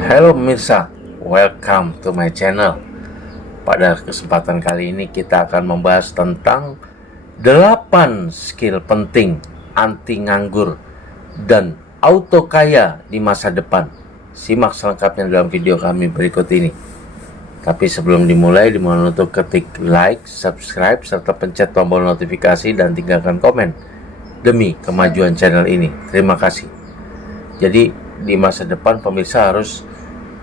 Halo pemirsa, welcome to my channel. Pada kesempatan kali ini kita akan membahas tentang 8 skill penting anti nganggur dan auto kaya di masa depan. Simak selengkapnya dalam video kami berikut ini. Tapi sebelum dimulai, dimohon untuk ketik like, subscribe, serta pencet tombol notifikasi dan tinggalkan komen demi kemajuan channel ini. Terima kasih. Jadi di masa depan pemirsa harus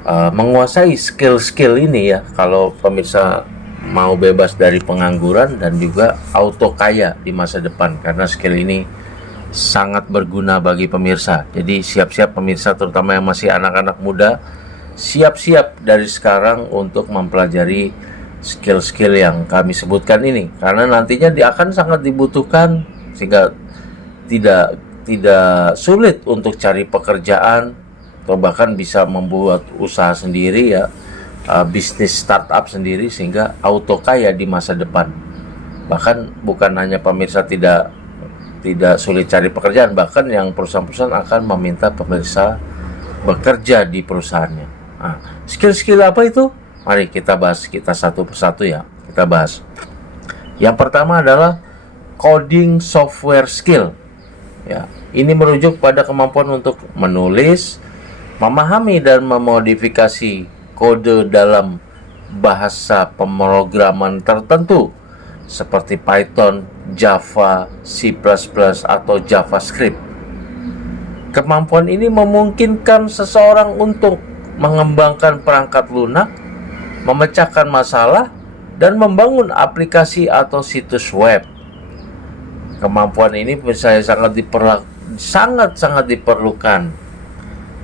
menguasai skill-skill ini ya, kalau pemirsa mau bebas dari pengangguran dan juga auto kaya di masa depan, karena skill ini sangat berguna bagi pemirsa. Jadi siap-siap pemirsa, terutama yang masih anak-anak muda, siap-siap dari sekarang untuk mempelajari skill-skill yang kami sebutkan ini, karena nantinya dia akan sangat dibutuhkan sehingga tidak sulit untuk cari pekerjaan atau bahkan bisa membuat usaha sendiri ya, bisnis startup sendiri, sehingga auto kaya di masa depan. Bahkan bukan hanya pemirsa tidak sulit cari pekerjaan, bahkan yang perusahaan-perusahaan akan meminta pemirsa bekerja di perusahaannya. Nah, skill-skill apa itu? Mari kita bahas, kita satu persatu ya, kita bahas. Yang pertama adalah coding software skill. Ya, ini merujuk pada kemampuan untuk menulis, memahami dan memodifikasi kode dalam bahasa pemrograman tertentu seperti Python, Java, C++, atau JavaScript. Kemampuan ini memungkinkan seseorang untuk mengembangkan perangkat lunak, memecahkan masalah, dan membangun aplikasi atau situs web. Kemampuan ini saya sangat diperlukan,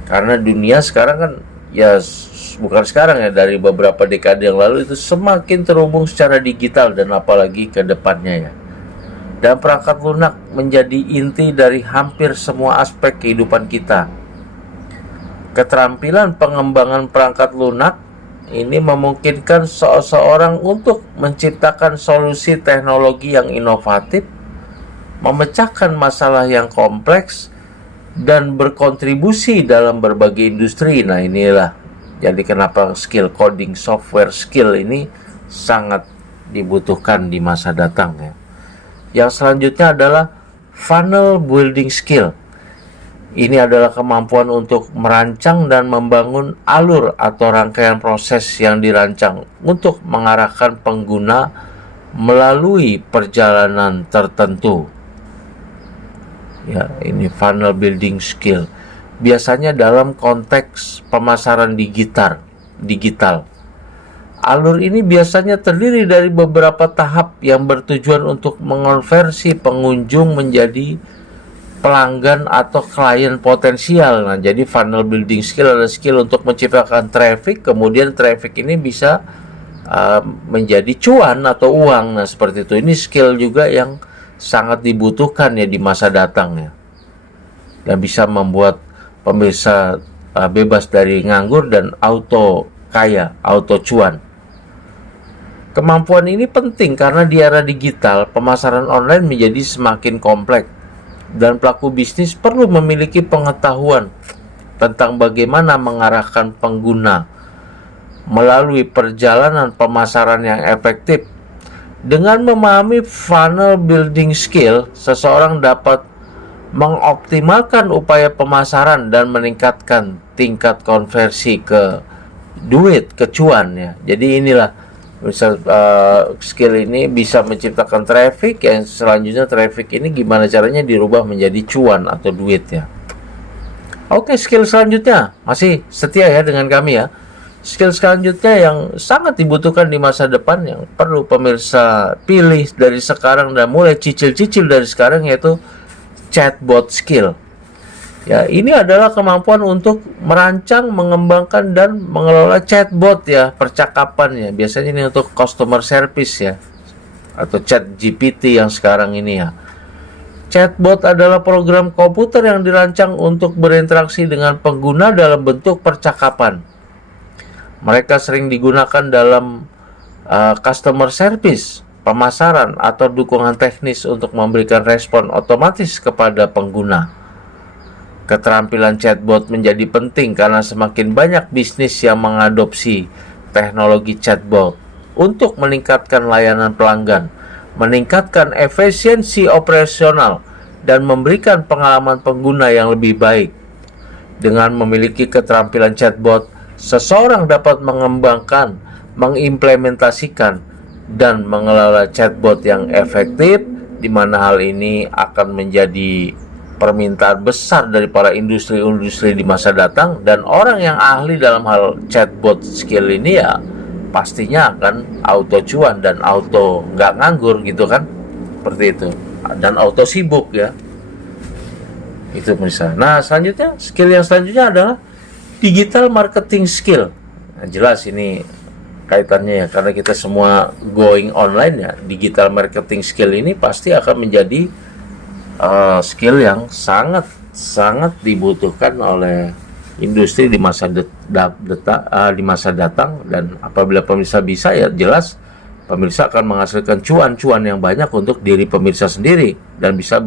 karena dunia sekarang kan ya, bukan sekarang ya, dari beberapa dekade yang lalu itu semakin terhubung secara digital, dan apalagi ke depannya ya. Dan perangkat lunak menjadi inti dari hampir semua aspek kehidupan kita. Keterampilan pengembangan perangkat lunak ini memungkinkan seseorang untuk menciptakan solusi teknologi yang inovatif, memecahkan masalah yang kompleks, dan berkontribusi dalam berbagai industri. Nah inilah jadi kenapa skill coding software skill ini sangat dibutuhkan di masa datang ya. Yang selanjutnya adalah funnel building skill. Ini adalah kemampuan untuk merancang dan membangun alur atau rangkaian proses yang dirancang untuk mengarahkan pengguna melalui perjalanan tertentu. Ya, ini funnel building skill. Biasanya dalam konteks pemasaran digital. Alur ini biasanya terdiri dari beberapa tahap yang bertujuan untuk mengonversi pengunjung menjadi pelanggan atau klien potensial. Nah, jadi funnel building skill adalah skill untuk menciptakan traffic, kemudian traffic ini bisa menjadi cuan atau uang. Nah, seperti itu. Ini skill juga yang sangat dibutuhkan ya di masa datang ya, dan bisa membuat pemirsa bebas dari nganggur dan auto kaya, auto cuan. Kemampuan ini penting karena di era digital pemasaran online menjadi semakin kompleks, dan pelaku bisnis perlu memiliki pengetahuan tentang bagaimana mengarahkan pengguna melalui perjalanan pemasaran yang efektif. Dengan memahami funnel building skill, seseorang dapat mengoptimalkan upaya pemasaran dan meningkatkan tingkat konversi ke duit, ke cuan ya. Jadi inilah skill ini bisa menciptakan traffic, yang selanjutnya traffic ini gimana caranya dirubah menjadi cuan atau duit ya. Oke, skill selanjutnya, masih setia ya dengan kami ya. Skill selanjutnya yang sangat dibutuhkan di masa depan, yang perlu pemirsa pilih dari sekarang dan mulai cicil-cicil dari sekarang, yaitu chatbot skill. Ya, ini adalah kemampuan untuk merancang, mengembangkan, dan mengelola chatbot ya, percakapan ya. Biasanya ini untuk customer service ya, atau chat GPT yang sekarang ini ya. Chatbot adalah program komputer yang dirancang untuk berinteraksi dengan pengguna dalam bentuk percakapan. Mereka sering digunakan dalam customer service, pemasaran, atau dukungan teknis untuk memberikan respon otomatis kepada pengguna. Keterampilan chatbot menjadi penting karena semakin banyak bisnis yang mengadopsi teknologi chatbot untuk meningkatkan layanan pelanggan, meningkatkan efisiensi operasional, dan memberikan pengalaman pengguna yang lebih baik. Dengan memiliki keterampilan chatbot, seseorang dapat mengembangkan, mengimplementasikan, dan mengelola chatbot yang efektif, di mana hal ini akan menjadi permintaan besar dari para industri-industri di masa datang, dan orang yang ahli dalam hal chatbot skill ini ya pastinya akan auto cuan dan auto nggak nganggur gitu kan, seperti itu, dan auto sibuk ya, itu misalnya. Nah, selanjutnya, skill yang selanjutnya adalah digital marketing skill. Nah, jelas ini kaitannya ya, karena kita semua going online ya, digital marketing skill ini pasti akan menjadi skill yang sangat dibutuhkan oleh industri di masa datang, dan apabila pemirsa bisa, ya jelas pemirsa akan menghasilkan cuan-cuan yang banyak untuk diri pemirsa sendiri dan bisa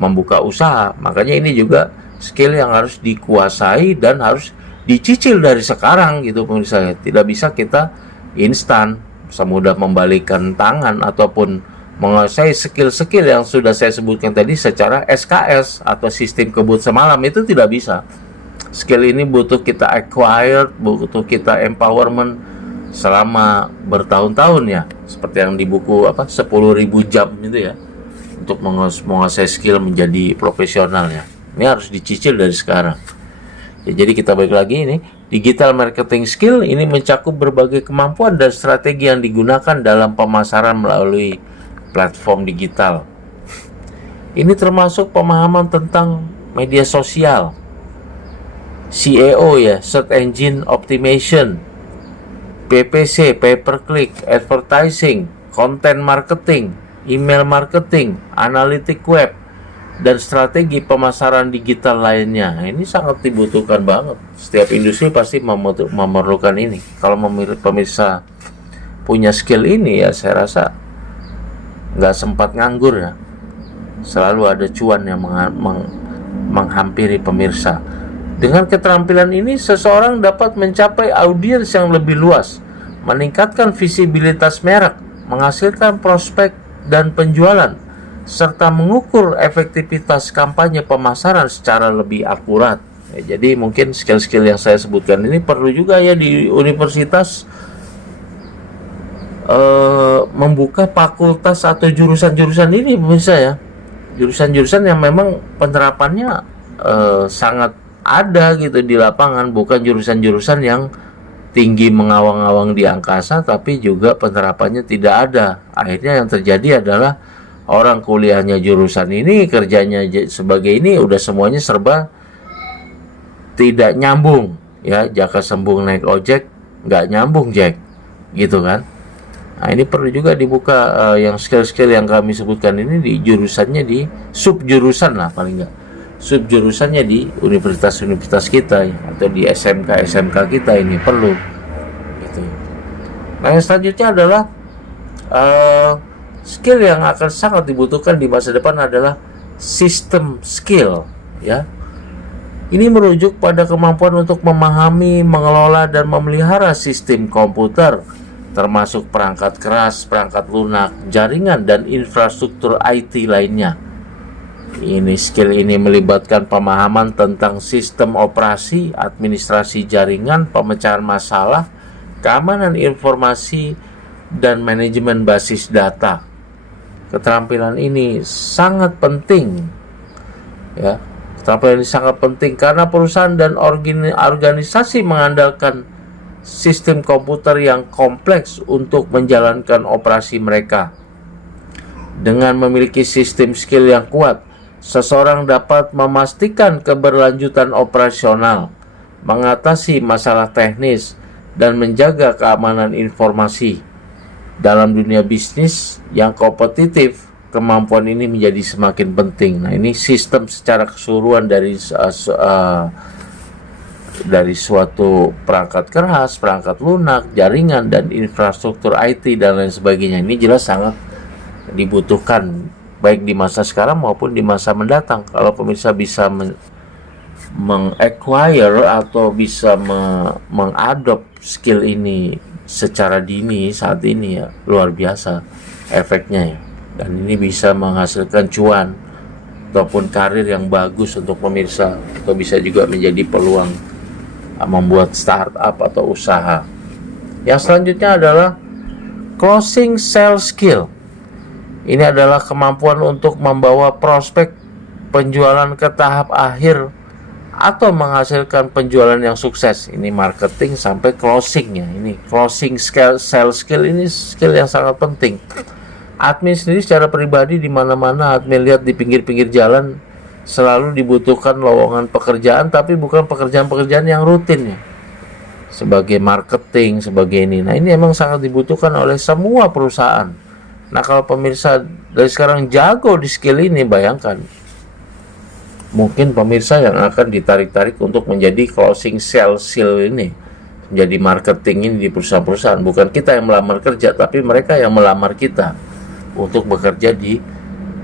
membuka usaha. Makanya ini juga skill yang harus dikuasai dan harus dicicil dari sekarang gitu pemirsa. Tidak bisa kita instan semudah membalikkan tangan ataupun menguasai skill-skill yang sudah saya sebutkan tadi secara SKS atau sistem kebut semalam, itu tidak bisa. Skill ini butuh kita acquired, butuh kita empowerment selama bertahun-tahun ya, seperti yang di buku 10.000 jam itu ya, untuk menguasai skill menjadi profesional ya. Ini harus dicicil dari sekarang ya. Jadi kita balik lagi, ini digital marketing skill ini mencakup berbagai kemampuan dan strategi yang digunakan dalam pemasaran melalui platform digital. Ini termasuk pemahaman tentang media sosial, SEO ya, search engine optimization, PPC, pay per click, advertising, content marketing, email marketing, analytic web, dan strategi pemasaran digital lainnya. Nah, ini sangat dibutuhkan banget. Setiap industri pasti memerlukan ini. Kalau pemirsa punya skill ini ya, saya rasa nggak sempat nganggur ya. Selalu ada cuan yang menghampiri pemirsa. Dengan keterampilan ini, seseorang dapat mencapai audiens yang lebih luas, meningkatkan visibilitas merek, menghasilkan prospek dan penjualan, serta mengukur efektivitas kampanye pemasaran secara lebih akurat. Ya, jadi mungkin skill-skill yang saya sebutkan ini perlu juga ya di universitas membuka fakultas atau jurusan-jurusan ini pemirsa ya. Jurusan-jurusan yang memang penerapannya sangat ada gitu di lapangan, bukan jurusan-jurusan yang tinggi mengawang-awang di angkasa tapi juga penerapannya tidak ada. Akhirnya yang terjadi adalah orang kuliahnya jurusan ini, kerjanya sebagai ini, udah semuanya serba tidak nyambung ya. Jaka sembung naik ojek, nggak nyambung Jack gitu kan. Nah, ini perlu juga dibuka yang skill-skill yang kami sebutkan ini di jurusannya, di subjurusan lah paling nggak, subjurusannya di universitas-universitas kita ya, atau di SMK kita ini perlu gitu. Nah, yang selanjutnya adalah skill yang akan sangat dibutuhkan di masa depan adalah system skill ya. Ini merujuk pada kemampuan untuk memahami, mengelola, dan memelihara sistem komputer, termasuk perangkat keras, perangkat lunak, jaringan, dan infrastruktur IT lainnya. Ini skill ini melibatkan pemahaman tentang sistem operasi, administrasi jaringan, pemecahan masalah, keamanan informasi, dan manajemen basis data. Keterampilan ini sangat penting ya. Keterampilan ini sangat penting karena perusahaan dan organisasi mengandalkan sistem komputer yang kompleks untuk menjalankan operasi mereka. Dengan memiliki sistem skill yang kuat, seseorang dapat memastikan keberlanjutan operasional, mengatasi masalah teknis, dan menjaga keamanan informasi. Dalam dunia bisnis yang kompetitif, kemampuan ini menjadi semakin penting. Nah, ini sistem secara keseluruhan dari suatu perangkat keras, perangkat lunak, jaringan, dan infrastruktur IT dan lain sebagainya. Ini jelas sangat dibutuhkan baik di masa sekarang maupun di masa mendatang. Kalau pemirsa bisa meng-acquire atau bisa mengadop skill ini secara dini saat ini ya luar biasa efeknya ya. Dan ini bisa menghasilkan cuan ataupun karir yang bagus untuk pemirsa, atau bisa juga menjadi peluang membuat startup atau usaha. Yang selanjutnya adalah closing sales skill. Ini adalah kemampuan untuk membawa prospek penjualan ke tahap akhir atau menghasilkan penjualan yang sukses. Ini marketing sampai closing ya. Ini closing skill, sales skill ini skill yang sangat penting. Admin sendiri secara pribadi di mana-mana admin lihat di pinggir-pinggir jalan selalu dibutuhkan lowongan pekerjaan, tapi bukan pekerjaan-pekerjaan yang rutin ya. Sebagai marketing, sebagai ini. Nah, ini emang sangat dibutuhkan oleh semua perusahaan. Nah, kalau pemirsa dari sekarang jago di skill ini, bayangkan mungkin pemirsa yang akan ditarik-tarik untuk menjadi closing sales skill ini, menjadi marketing ini di perusahaan-perusahaan. Bukan kita yang melamar kerja, tapi mereka yang melamar kita untuk bekerja di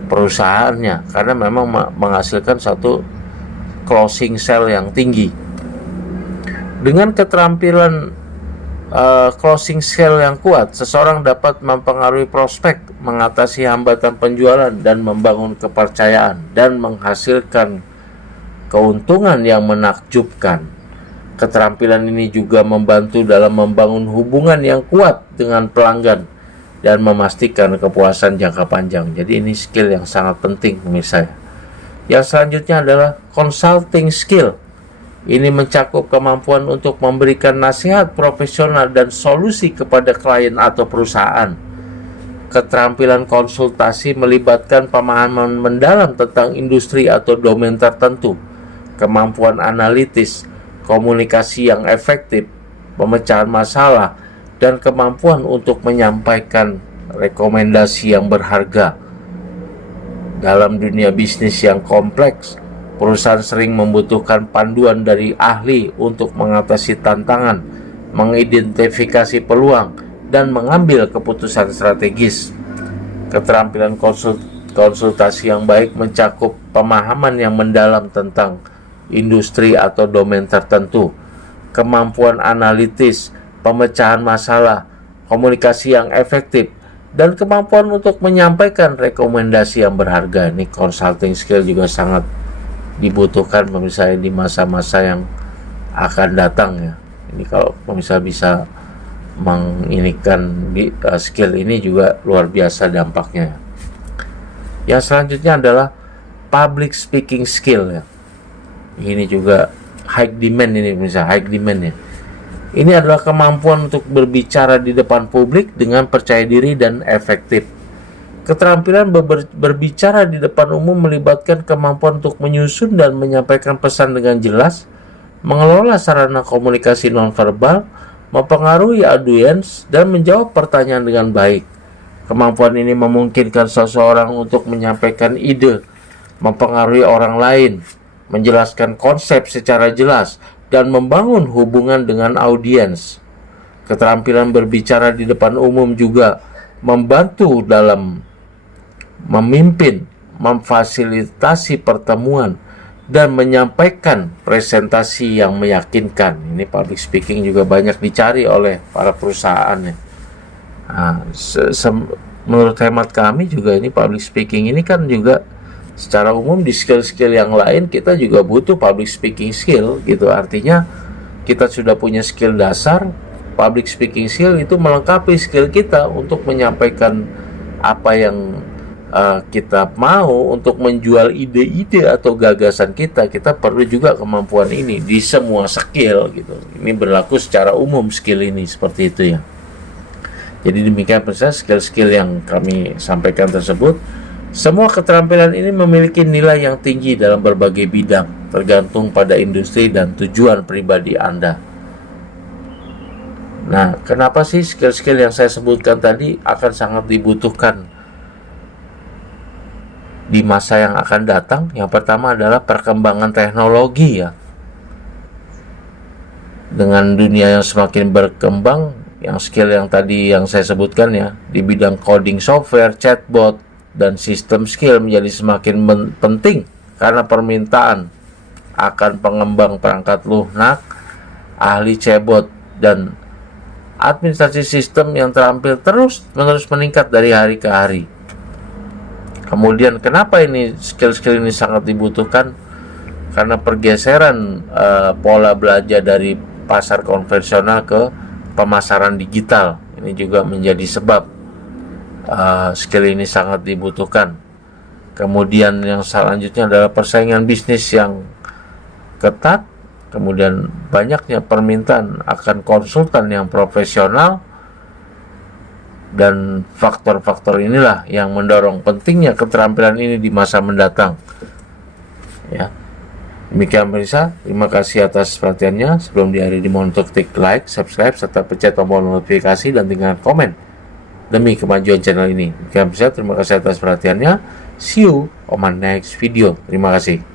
perusahaannya, karena memang menghasilkan satu closing sale yang tinggi. Dengan keterampilan closing sale yang kuat, seseorang dapat mempengaruhi prospek, mengatasi hambatan penjualan, dan membangun kepercayaan, dan menghasilkan keuntungan yang menakjubkan. Keterampilan ini juga membantu dalam membangun hubungan yang kuat dengan pelanggan dan memastikan kepuasan jangka panjang. Jadi ini skill yang sangat penting pemirsa. Yang selanjutnya adalah consulting skill. Ini mencakup kemampuan untuk memberikan nasihat profesional dan solusi kepada klien atau perusahaan. Keterampilan konsultasi melibatkan pemahaman mendalam tentang industri atau domain tertentu, kemampuan analitis, komunikasi yang efektif, pemecahan masalah, dan kemampuan untuk menyampaikan rekomendasi yang berharga. Dalam dunia bisnis yang kompleks, perusahaan sering membutuhkan panduan dari ahli untuk mengatasi tantangan, mengidentifikasi peluang, dan mengambil keputusan strategis. Keterampilan konsultasi yang baik mencakup pemahaman yang mendalam tentang industri atau domain tertentu, kemampuan analitis, pemecahan masalah, komunikasi yang efektif, dan kemampuan untuk menyampaikan rekomendasi yang berharga. Ini consulting skill juga sangat dibutuhkan pemirsa di masa-masa yang akan datang ya. Ini kalau pemirsa bisa menginikan skill ini juga luar biasa dampaknya. Yang selanjutnya adalah public speaking skill ya. Ini juga high demand ini pemirsa, high demand ya. Ini adalah kemampuan untuk berbicara di depan publik dengan percaya diri dan efektif. Keterampilan berbicara di depan umum melibatkan kemampuan untuk menyusun dan menyampaikan pesan dengan jelas, mengelola sarana komunikasi nonverbal, mempengaruhi audiens, dan menjawab pertanyaan dengan baik. Kemampuan ini memungkinkan seseorang untuk menyampaikan ide, mempengaruhi orang lain, menjelaskan konsep secara jelas, dan membangun hubungan dengan audiens. Keterampilan berbicara di depan umum juga membantu dalam memimpin, memfasilitasi pertemuan, dan menyampaikan presentasi yang meyakinkan. Ini public speaking juga banyak dicari oleh para perusahaan ya. Nah, menurut hemat kami juga ini public speaking ini kan juga secara umum di skill-skill yang lain kita juga butuh public speaking skill gitu. Artinya kita sudah punya skill dasar, public speaking skill itu melengkapi skill kita untuk menyampaikan apa yang kita mau, untuk menjual ide-ide atau gagasan kita. Kita perlu juga kemampuan ini di semua skill gitu. Ini berlaku secara umum skill ini seperti itu ya. Jadi demikian pemirsa skill-skill yang kami sampaikan tersebut. Semua keterampilan ini memiliki nilai yang tinggi dalam berbagai bidang, tergantung pada industri dan tujuan pribadi Anda. Nah, kenapa sih skill-skill yang saya sebutkan tadi akan sangat dibutuhkan di masa yang akan datang? Yang pertama adalah perkembangan teknologi ya. Dengan dunia yang semakin berkembang, yang skill yang tadi yang saya sebutkan ya, di bidang coding software, chatbot, dan sistem skill menjadi semakin penting karena permintaan akan pengembang perangkat lunak, ahli cebot, dan administrasi sistem yang terampil terus-menerus meningkat dari hari ke hari. Kemudian kenapa ini skill-skill ini sangat dibutuhkan? Karena pergeseran pola belajar dari pasar konvensional ke pemasaran digital. Ini juga menjadi sebab skill ini sangat dibutuhkan. Kemudian yang selanjutnya adalah persaingan bisnis yang ketat, kemudian banyaknya permintaan akan konsultan yang profesional, dan faktor-faktor inilah yang mendorong pentingnya keterampilan ini di masa mendatang. Ya. Demikian pemirsa, terima kasih atas perhatiannya. Sebelum diakhiri dimohon untuk klik like, subscribe, serta pencet tombol notifikasi dan tinggalkan komen demi kemajuan channel ini. Demikian pemirsa, terima kasih atas perhatiannya. See you on my next video. Terima kasih.